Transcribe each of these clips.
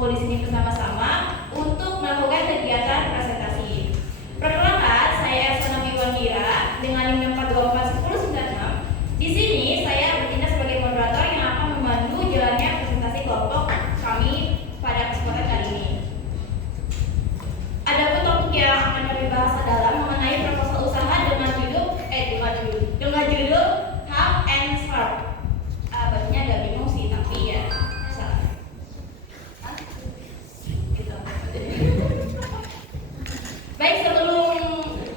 berkumpul di sini bersama-sama untuk melakukan kegiatan presentasi. Perkenalkan, saya Elsa Nabiwan Mira dengan NIM 4241096. Di sini saya bertindak sebagai moderator yang akan membantu jalannya presentasi kelompok kami pada kesempatan kali ini. Adapun topik yang akan kami bahas adalah mengenai proposal usaha dengan judul Hub and Serve. Bacanya agak bingung sih, tapi ya salah. Gitu. Baik, sebelum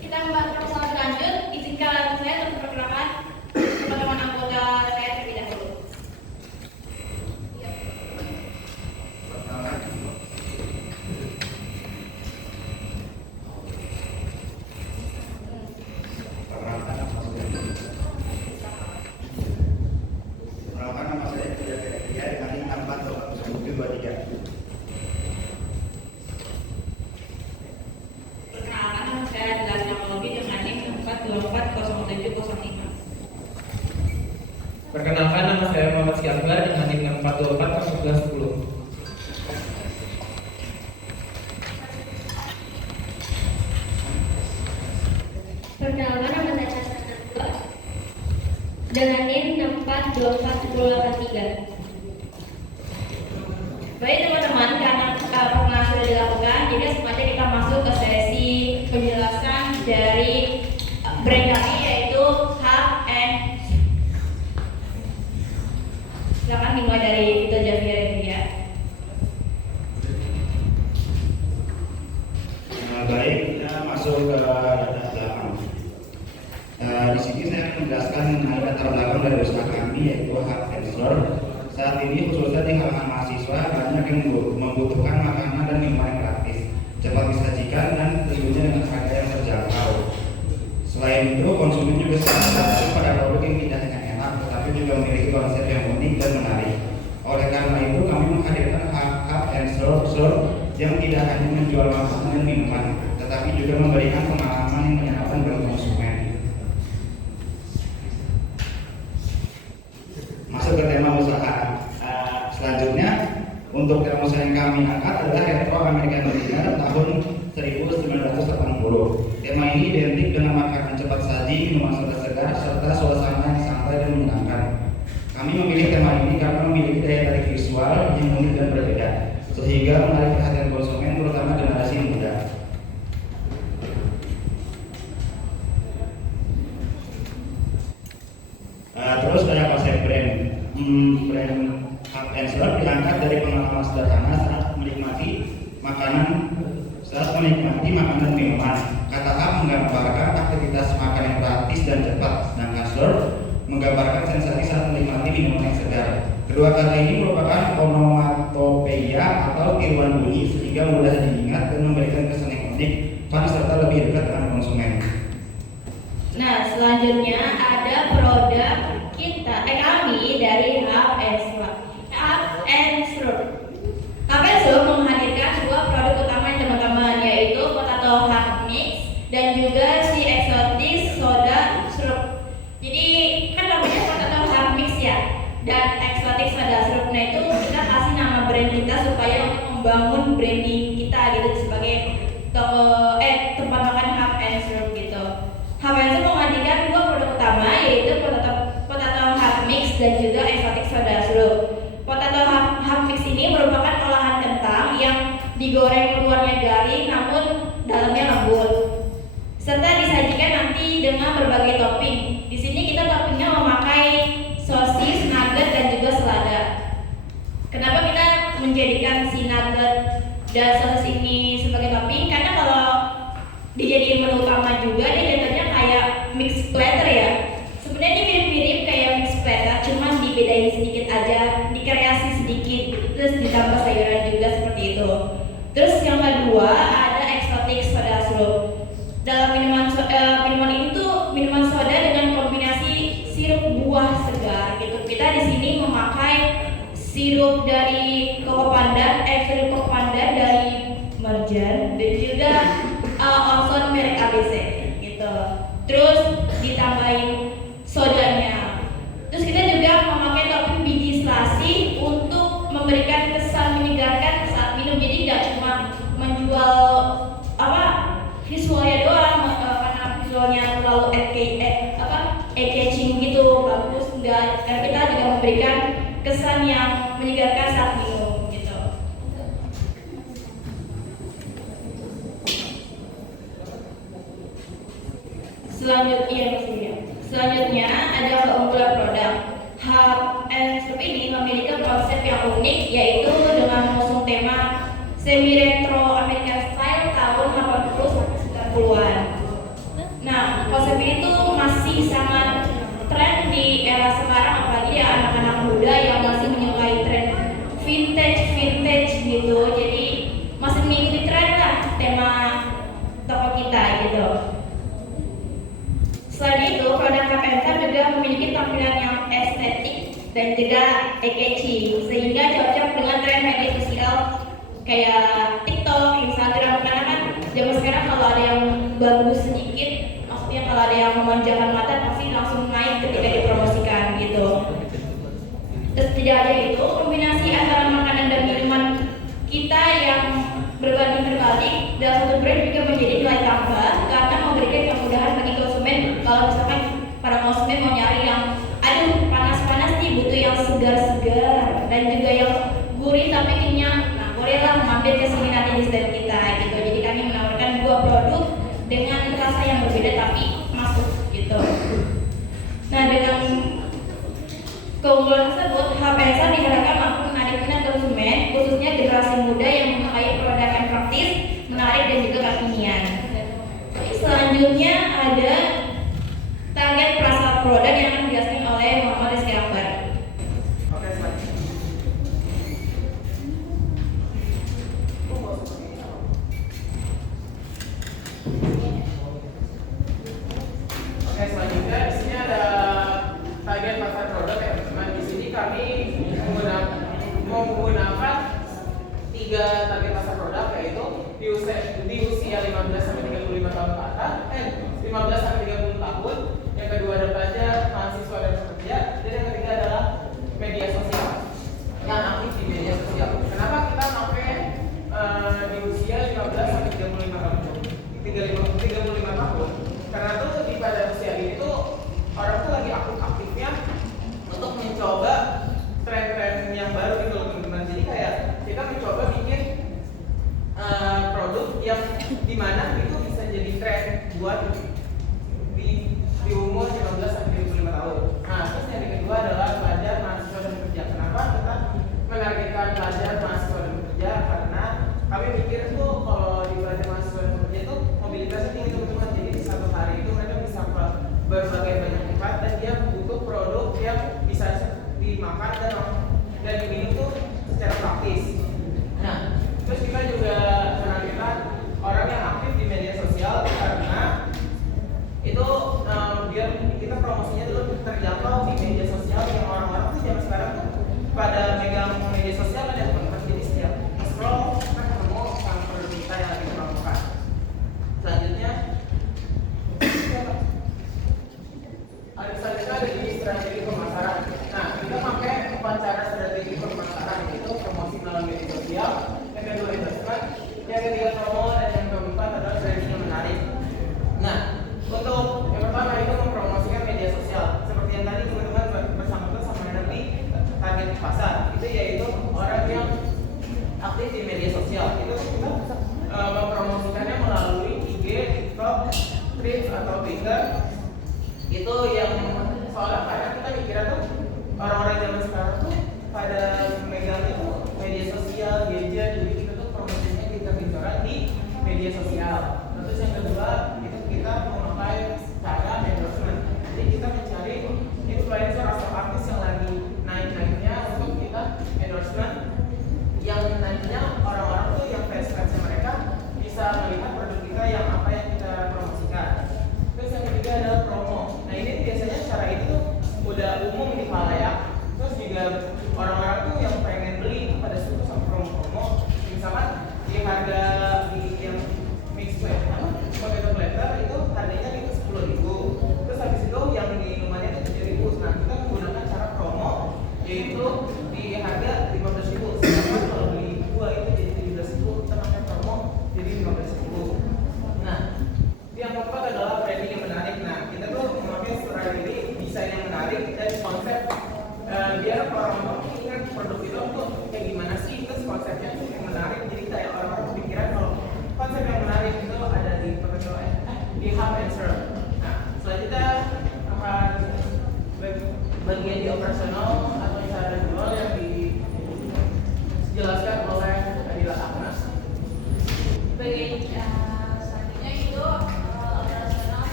kita membahas proposal lebih lanjut, izinkan saya untuk memperkenalkan teman-teman anggota DPR terlebih dahulu. Perkenalkan, nama saya Muhammad Syakbar dengan NIM 4241110. Perkenalkan, nama saya Sastra dengan NIM 4241083. Baik teman-teman, karena perkenalan sudah dilakukan, jadi langsung aja kita masuk ke sesi penjelasan dari brand kami, yaitu Hub and silakan dimulai dari Vito Javier ini ya. Baik, kita masuk ke data belakang. Di sini saya akan menjelaskan mengenai latar belakang dari usaha kami, yaitu Hub and Serve. Saat ini khususnya di kalangan mahasiswa banyak yang membutuhkan makanan dan minuman yang gratis, cepat disajikan dan tentunya dengan harga yang terjangkau. Selain itu, konsumen juga sangat tertarik pada produk yang tidak hanya enak, tetapi juga memiliki konsep yang unik dan menarik. Oleh karena itu, kami menghadirkan Hub and Serve yang tidak hanya menjual makanan dan minuman, tetapi juga memberikan pengalaman yang menyenangkan bagi konsumen. Masuk ke tema usaha. Selanjutnya, untuk tema usaha yang kami angkat adalah Retro American Dinner tahun 1980. Tema ini identik dengan makanan cepat saji, minuman soda segar, serta suasana yang santai dan menyenangkan. Kami memilih tema ini karena memiliki daya tarik visual yang unik dan berbeda, sehingga menarik perhatian konsumen, terutama generasi muda. Terus ada konsep brand. Brand Hub and Serve diangkat dari pengalaman sederhana saat menikmati makanan dan minuman. Kata Hub menggambarkan aktivitas makan yang praktis dan cepat, sedangkan Serve menggambarkan sensasi saat menikmati minuman yang segar. Kedua kata ini merupakan onomatopeia atau tiruan bunyi sehingga mudah diingat dan memberikan kesan yang unik, fun serta lebih dekat dengan konsumen. Nah, selanjutnya ada produk kami dari Hub and Serve. Hub and Serve menghadirkan dua produk utama teman-teman, yaitu potato hot mix dan juga si exotic soda syrup. Jadi kan namanya potato hot mix ya, dan exotic soda syrup. Nah itu kita kasih nama brand kita supaya untuk membangun branding kita gitu sebagai tempat makan Hub and Serve gitu. Hub and Serve menghadirkan dua produk utama, yaitu potato hot mix dan juga exotic soda syrup. Potato hot mix ini merupakan olahan kentang yang digoreng luarnya garing namun dalamnya lembut, serta disajikan nanti dengan berbagai topping. Di sini kita toppingnya memakai sosis, nugget dan juga selada. Kenapa kita menjadikan si nugget dan sosis ini sebagai topping? Karena kalau dijadiin menu utama juga dia jatuhnya kayak mix platter ya. Sebenarnya ini mirip-mirip kayak mix platter, cuman dibedain sedikit aja, dikreasi sedikit, terus ditambah sayuran juga seperti itu. Terus yang kedua ada exotic soda syrup. Dalam minuman ini tuh minuman soda dengan kombinasi sirup buah segar gitu. Kita di sini memakai sirup dari koko pandan dari Marjan dan juga Olson merek ABC gitu. Terus ditambahin sodanya. Terus kita juga memakai topping biji selasi untuk memberikan kesan menyegarkan saat menyegarkan saat minum gitu. Selanjutnya ada keunggulan produk. Hub and Spoon ini memiliki konsep yang unik, yaitu dengan mengusung tema semi retro American style tahun 80 sampai 90-an. Nah, konsep ini tuh masih sangat tren di era sekarang, apalagi ya anak-anak muda yang masih menyukai tren vintage gitu. Jadi masih mengikuti tren lah tema toko kita gitu. Selain itu, produk Kapenta juga memiliki tampilan yang estetik dan juga eye-catching, sehingga cocok dengan tren media sosial kayak TikTok, Instagram. Karena kan zaman sekarang kalau ada yang bagus sedikit, maksudnya kalau ada yang memanjakan mata pasti langsung naik ketika dipromosikan gitu. Terus tidak hanya itu, kombinasi antara makanan dan minuman kita yang berbanding terbalik dalam satu brand juga menjadi nilai tambah karena memberikan kemudahan bagi konsumen. Kalau misalkan para konsumen mau nyari yang aduh panas-panas nih, butuh yang segar-segar dan juga yang gurih tapi kenyang, nah bolehlah mampir ke sini nanti di stand kita gitu. Jadi kami menawarkan dua produk dengan rasa yang berbeda tapi masuk gitu. Nah, dengan keunggulan tersebut, Hapesa diharapkan mampu menarik minat konsumen, khususnya generasi muda yang menyukai produk yang praktis, menarik dan juga kekinian. Selanjutnya ada target pasar produk yang akan dijelaskan oleh Muhammad Rizky Akbar. Oke, selanjutnya. Oke, selanjutnya di sini ada target pasar produk ya teman-teman. Di sini kami menggunakan 3 target pasar produk, yaitu di usia 15 sampai 35 tahun ke atas, 15 sampai 30 tahun. Yang kedua ada pelajar, mahasiswa dan pekerja. Dan yang ketiga adalah media sosial, yang aktif di media sosial. Kenapa kita pakai di usia 15 sampai 35 tahun? 35 tahun. Karena tuh di pada usia ini tuh orang tuh lagi aktif-aktifnya untuk mencoba tren-tren yang baru gitu loh teman-teman. Jadi kayak kita mencoba bikin produk yang dimana itu bisa jadi tren buat di umur 15 sampai 25 tahun. Nah, terus yang kedua adalah pelajar, mahasiswa dan pekerja. Kenapa kita menargetkan pelajar, mahasiswa dan pekerja? Karena kami pikir tuh kalau di pelajar, mahasiswa dan pekerja itu mobilitasnya tinggi teman-teman. Jadi di satu hari itu mereka bisa ke berbagai banyak tempat dan dia butuh produk yang bisa dimakan dan diminum tuh secara praktis. Nah, terus kita juga menargetkan orang yang aktif di media sosial karena itu biar kita promosinya dulu terjangkau di media sosial yang orang-orang tuh zaman sekarang tuh pada megang media sosial kan ya teman-teman. Jadi setiap scroll kita ketemu sama produk kita yang lagi dipromosikan. Selanjutnya ada strategi pemasaran. Nah, kita pakai 4 cara strategi pemasaran, yaitu promosi melalui media sosial, yang kedua investment, yang ketiga promo, dan yang keempat adalah branding yang menarik. Nah, untuk yang pertama itu mempromosikan media sosial. Seperti yang tadi teman-teman bersangkutan sama energi target pasar, itu yaitu orang yang aktif di media sosial. Itu kita mempromosikannya melalui IG, TikTok, Threads atau Twitter. Itu yang soalnya karena kita mikirnya tuh orang-orang zaman sekarang tuh pada megang itu media sosial, gadget, jadi kita tuh promosinya kita bicara di media sosial. Terus yang kedua itu kita memakai cara endorsement. Jadi kita mencari influencer atau artis yang lagi naik-naiknya untuk kita endorsement, yang nantinya orang-orang tuh yang fans-fansnya mereka bisa melihat produk kita yang apa yang kita promosikan. Terus yang ketiga adalah promo. Nah, ini biasanya cara itu udah umum di khalayak. Terus juga orang-orang tuh yang pengen beli pada suatu sama promo-promo. Misalkan di harga di yang mix potato platter itu harganya itu 10.000. Terus habis itu yang minumannya itu 7.000. Nah, kita menggunakan cara promo yaitu di harga 15.000.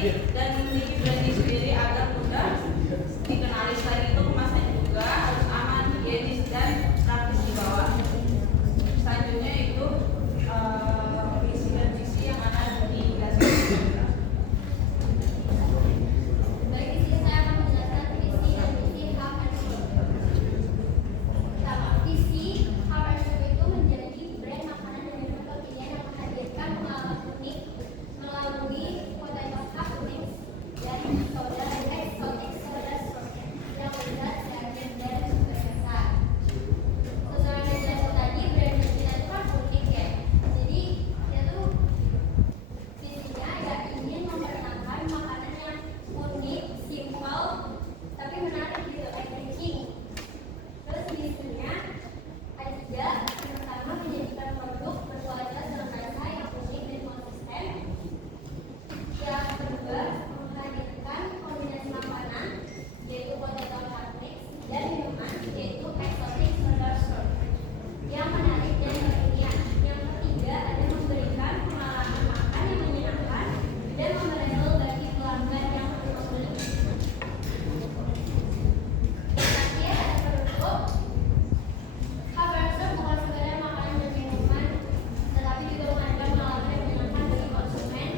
dan memiliki branding sendiri agar mudah dikenali. Selain itu kemasannya juga harus aman, higienis dan praktis dibawa. Selanjutnya itu visi dan misi yang ada di dasar. Baik, di sini saya akan menjelaskan visi dan misi Hub and Shop. Pertama, visi Hub and Shop itu menjadi brand makanan dan minuman kekinian yang menghadirkan pengalaman unik melalui kualitas hub unik dan soda eksotik soda yang lezat dan super besar. Sesuai yang dijelaskan tadi, brand kita itu kan unik ya. Jadi dia tuh visinya ya ingin memperkenalkan makanan yang unik, simpel, tapi menarik gitu, eye-catching. Terus misinya ada tiga. Yang pertama, menjadikan produk berkualitas dan rasa yang unik dan konsisten. Yang kedua, menghadirkan kombinasi makanan yaitu potato hot mix dan minuman yaitu exotic soda surf yang menarik dan kekinian. Yang ketiga, ada memberikan pengalaman makan yang menyenangkan dan memorable bagi pelanggan yang membeli. Terakhir, ada produk Hub and Shop bukan sekedar makanan dan minuman, tetapi juga menghadirkan pengalaman yang menyenangkan bagi konsumen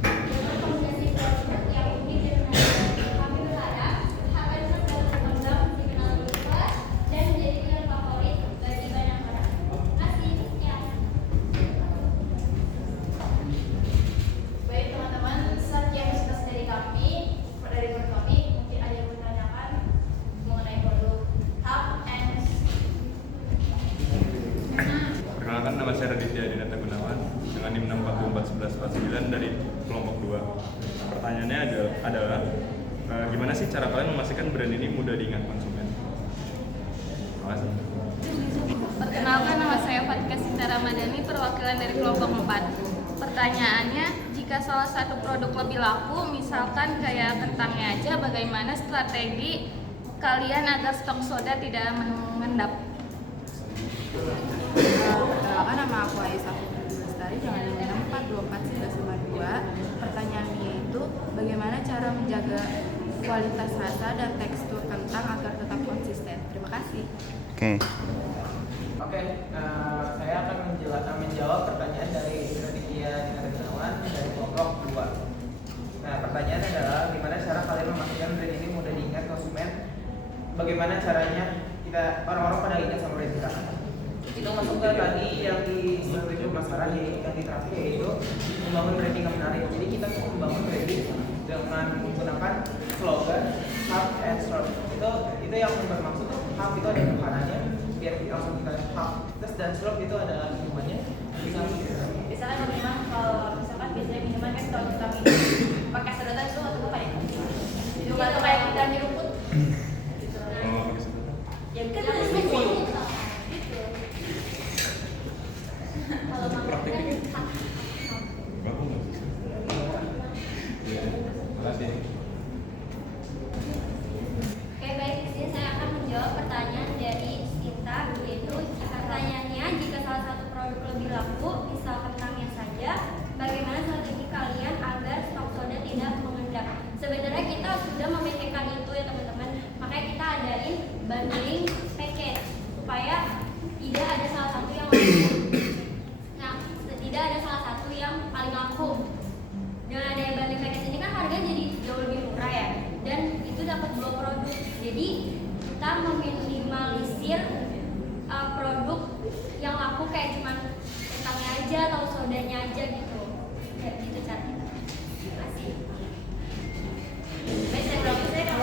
dengan kombinasi produk yang unik dan menarik. Kami berharap Hub and Shop dapat berkembang, dikenal luas, dan menjadi pilihan favorit bagi banyak orang. Terima kasih. Ya. Baik teman-teman, sekian diskus dari kami, mungkin ada yang bertanyakan mengenai produk Hub and Perkenalkan, nama saya Raditya Dinata Gunawan dengan NIM 6441149 dari kelompok 2. Pertanyaannya adalah gimana sih cara kalian memastikan brand ini mudah diingat konsumen? Terima kasih. Perkenalkan, nama saya Fatika Sinta Ramadhani, perwakilan dari kelompok 4. Pertanyaannya, jika salah satu produk lebih laku, misalkan kayak kentangnya aja, bagaimana strategi kalian agar stok soda tidak mengendap? Perkenalkan, nama aku Aisyah Lestari dengan NIM 4241152. Pertanyaannya itu, bagaimana cara menjaga kualitas rasa dan tekstur kentang agar tetap konsisten? Terima kasih. Oke, saya akan menjawab pertanyaan dari Raditya Dinata Gunawan dari kelompok 2. Nah, pertanyaannya adalah gimana cara kalian memastikan brand ini mudah diingat konsumen? Bagaimana caranya kita orang-orang pada ingat sama brand kita? Itu masuk ke tadi yang di strategi pemasaran yang diterapkan, yaitu membangun branding yang menarik. Jadi kita mau membangun branding dengan menggunakan slogan Hub and Shop. Itu yang bermaksud Hub itu ada makanannya, biar langsung kita Hub. Terus dan Shop itu ada minumannya. misalkan minuman, kalau misalkan biasanya minuman kan kalau kita minum pakai sedotan itu atau apa ya? Juga tuh kayak kita nyeruput. Oh, pakai sedotan. Ya kan ada semua. Kalau makanan Bagus nggak sih? Terima kasih. Oke, baik, di sini saya akan menjawab pertanyaan dari Sinta, yaitu pertanyaannya, jika salah satu produk lebih laku, misal kentangnya saja, bagaimana strategi kalian agar stok soda tidak mengendap? Sebenarnya kita sudah memikirkan itu ya teman-teman, makanya kita adain bundling package supaya tidak ada salah satu yang laku. Nah, tidak ada salah satu yang paling laku. Dengan adanya bundling package ini kan harganya jadi jauh lebih murah ya, dan itu dapat 2 produk. Jadi kita meminimalisir produk yang laku kayak cuman kentangnya aja atau sodanya aja gitu. Ya, gitu caranya. Terima kasih. Baik, saya akan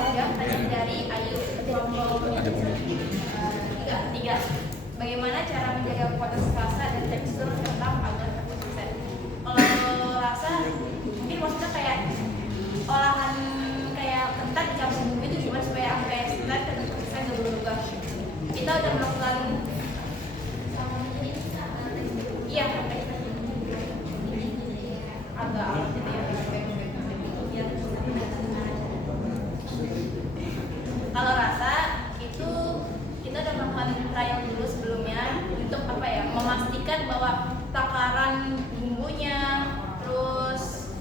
menjawab pertanyaan dari Ayu kelompok 3. Bagaimana cara menjaga kualitas rasa dan tekstur kentang agar konsisten? Kalau rasa, mungkin maksudnya kayak olahan kayak kentang dicampur bumbu itu gimana supaya sampai setelah dan konsisten gak berubah. Kita udah melakukan iya agak alat gitu ya. Kalau rasa itu kita udah melakukan trial dulu sebelumnya untuk apa ya, memastikan bahwa takaran bumbunya terus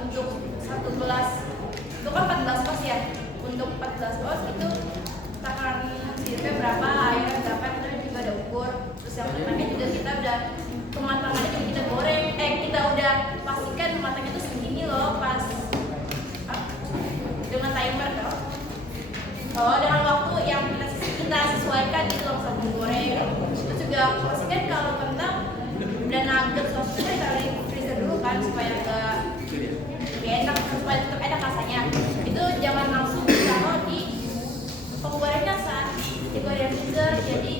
untuk satu gelas itu kan 14 oz ya. Untuk 14 oz itu takaran sirupnya berapa, airnya berapa, kita juga ada ukur. Terus yang matangnya juga kita udah kematangannya juga kita goreng, kita udah pastikan matangnya tuh segini loh pas dengan timer toh. Dengan waktu yang kita sesuaikan gitu loh saat menggoreng. Terus juga pastikan kalau kentang dan nugget sos itu kita taruh di freezer dulu kan supaya enggak enak, supaya tetap enak rasanya. Itu jangan langsung ditaruh di penggorengnya saat digoreng freezer, jadi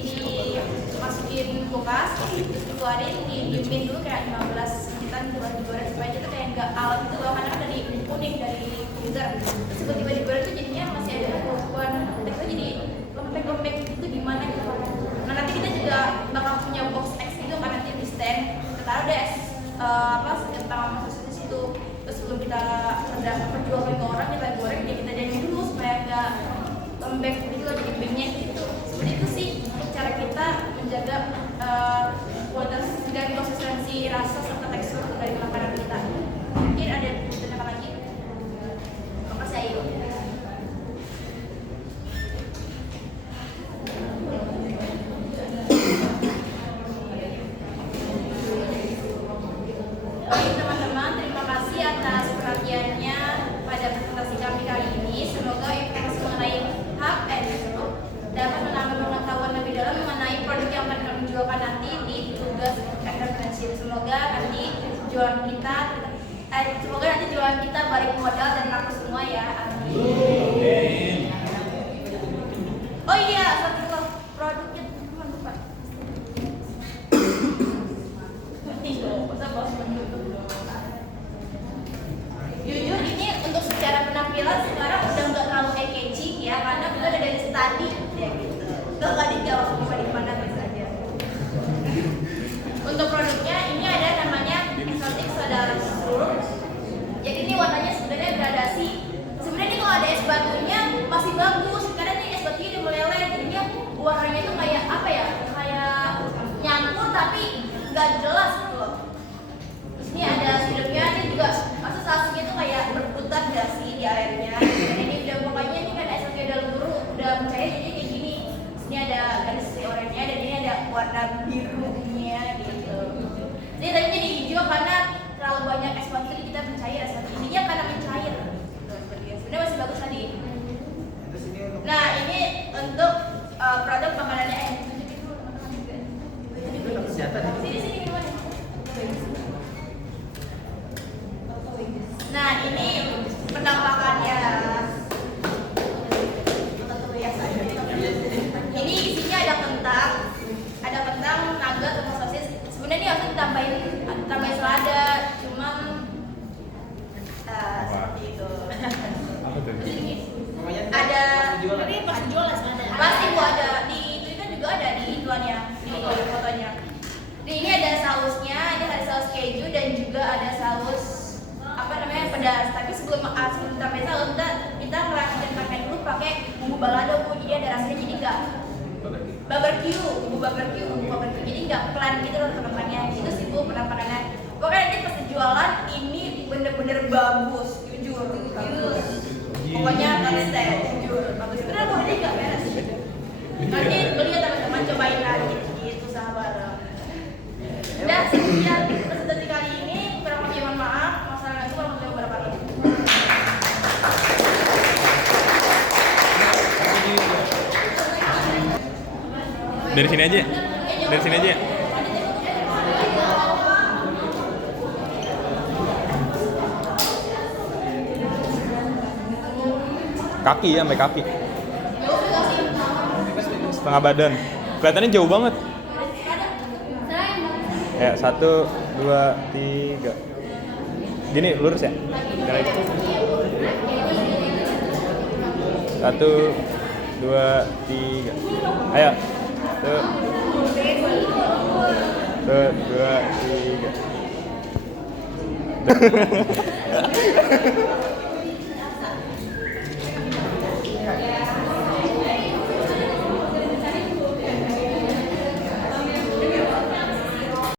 dimasukin kulkas, terus dikeluarin, didiemin dulu kayak 15 menitan buat digoreng supaya itu kayak enggak awet gitu loh, karena kan dari kuning dari freezer. Terus tiba-tiba digoreng tuh jadinya masih ada kekuatan, teksturnya jadi lembek-lembek gitu gimana gitu. Nah nanti kita juga bakal punya box X gitu kan nanti di stand, kita taruh deh kentang sama sosis di situ. Terus sebelum kita perjualkan ke orang, kita goreng ya kita jadiin dulu supaya enggak lembek gitu loh, jadi benyek gitu. Seperti itu sih cara kita menjaga kualitas dan konsistensi rasa serta tekstur dari makanan kita. Mungkin ada pertanyaan lagi? Makasih Ayu. Baik teman-teman, terima kasih atas perhatiannya pada presentasi kami kali ini. Semoga informasi mengenai hub and spoke dapat menambah pengetahuan lebih dalam mengenai produk yang akan kami jualkan nanti di tugas entrepreneurship. Semoga nanti jualan kita balik modal dan laku semua ya. Amin. Oh iya, satu produknya teman-teman lupa. Jujur ini untuk secara penampilan sekarang udah nggak terlalu engaging ya, karena kita udah dari study ya gitu. Nggak dijawab di mana saja. Untuk produknya ini ada namanya exotic soda syrup. Jadi ini warnanya sebenarnya gradasi. Sebenarnya ini kalau ada es batunya masih bagus, karena ini es batunya udah meleleh, jadinya warnanya tuh kayak apa ya? Kayak nyampur tapi nggak jelas gitu loh. Terus ini ada sirupnya, ini juga masa sausnya tuh kayak berputar gak sih di airnya. Dan ini udah pokoknya ini kan esnya udah luruh, udah mencair jadi kayak gini. Terus ini ada garis oranye dan ini ada warna birunya gitu. Jadi tadi jadi hijau karena terlalu banyak es batu kita mencair, es batu ininya karena mencair. Sebenarnya masih bagus tadi. Nah ini untuk produk makanannya sini gimana? Nah ini penampakannya. Ini isinya ada kentang, nugget sama sosis. Sebenarnya ini harus ditambahin selada, cuman seperti itu. Ada tapi pasti jualan selada. Pasti Bu ada di itu kan juga ada di ituannya, di fotonya. Ini ada sausnya, ini ada saus keju dan juga ada saus pedas. Tapi sebelum tambahin saus kita ngerasain pakai dulu pakai bumbu balado Bu. Jadi ada rasanya, jadi enggak bumbu barbecue jadi enggak pelan gitu loh teman-temannya. Itu sih Bu penampakannya. Pokoknya nanti pas jualan ini bener-bener bagus, jujur. Pokoknya konsisten, jujur. Bagus. Bener Bu, ini enggak beres. Nanti beli ya teman-teman, cobain lagi gitu sahabat. Udah sekian presentasi kali ini, kurang lebih mohon maaf. Wassalamualaikum warahmatullahi wabarakatuh. Dari sini aja. Kaki ya, sampai kaki. Setengah badan. Kelihatannya jauh banget. Ya, 1, 2, 3. Gini, lurus ya? 1, 2, 3. Ayo. 1, 2, 3.